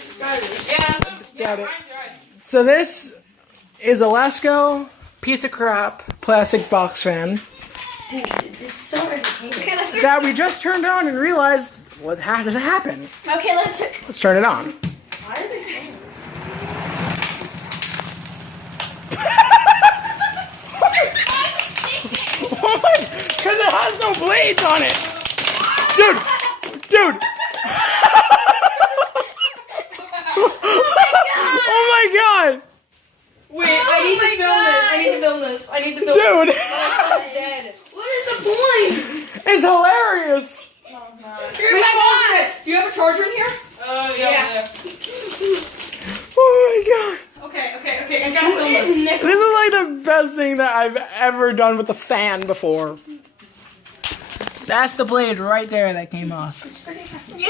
subscribers. Got it. So this is a Lasco piece of crap plastic box fan Dude, this is so entertaining. Okay, that we just turned on and realized how does it happen? Okay, Let's turn it on. Why are they doing this? Because it has no blades on it. Dude. Oh my god. Wait, I need to film this. Dude. Oh, I'm dead. What is the point? It's hilarious. My phone's dead. Do you have a charger in here? Yeah. Oh my god. Okay. I gotta film this. This is like the best thing that I've ever done with a fan before. That's the blade right there that came off. Yo!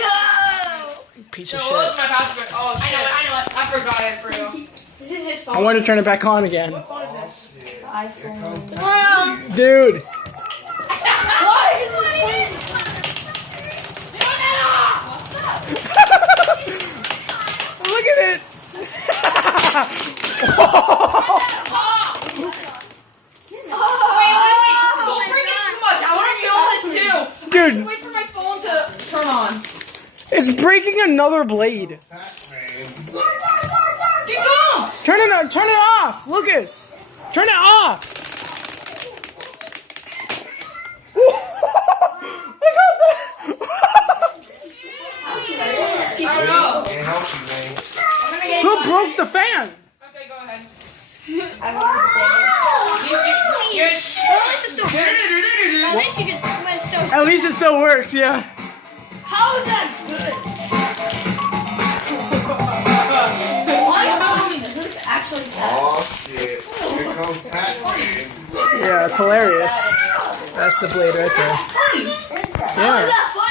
Piece of So what was shit. my password? Oh shit. I know it. I forgot it for real. This is his phone. I want to turn it back on again. What phone is this? The iPhone. Well, Dude. What is this? Look at it. Don't bring it too much. I want to film this too. Dude, Wait for my phone to turn on. it's breaking another blade. Dude, go! Turn it off, Lucas. Turn it off. Look at that. I don't know. Can't help you, man. Who broke the fan? Okay, go ahead. I wanted to say You're, well, at least it still works. At least you can, but it still. At least it still works, yeah. this. How is that good? Why are you telling me this? This is actually sad. Oh shit. Here comes Pac-Man. Yeah, it's hilarious. That's the blade right there. Funny. Yeah. How is that funny?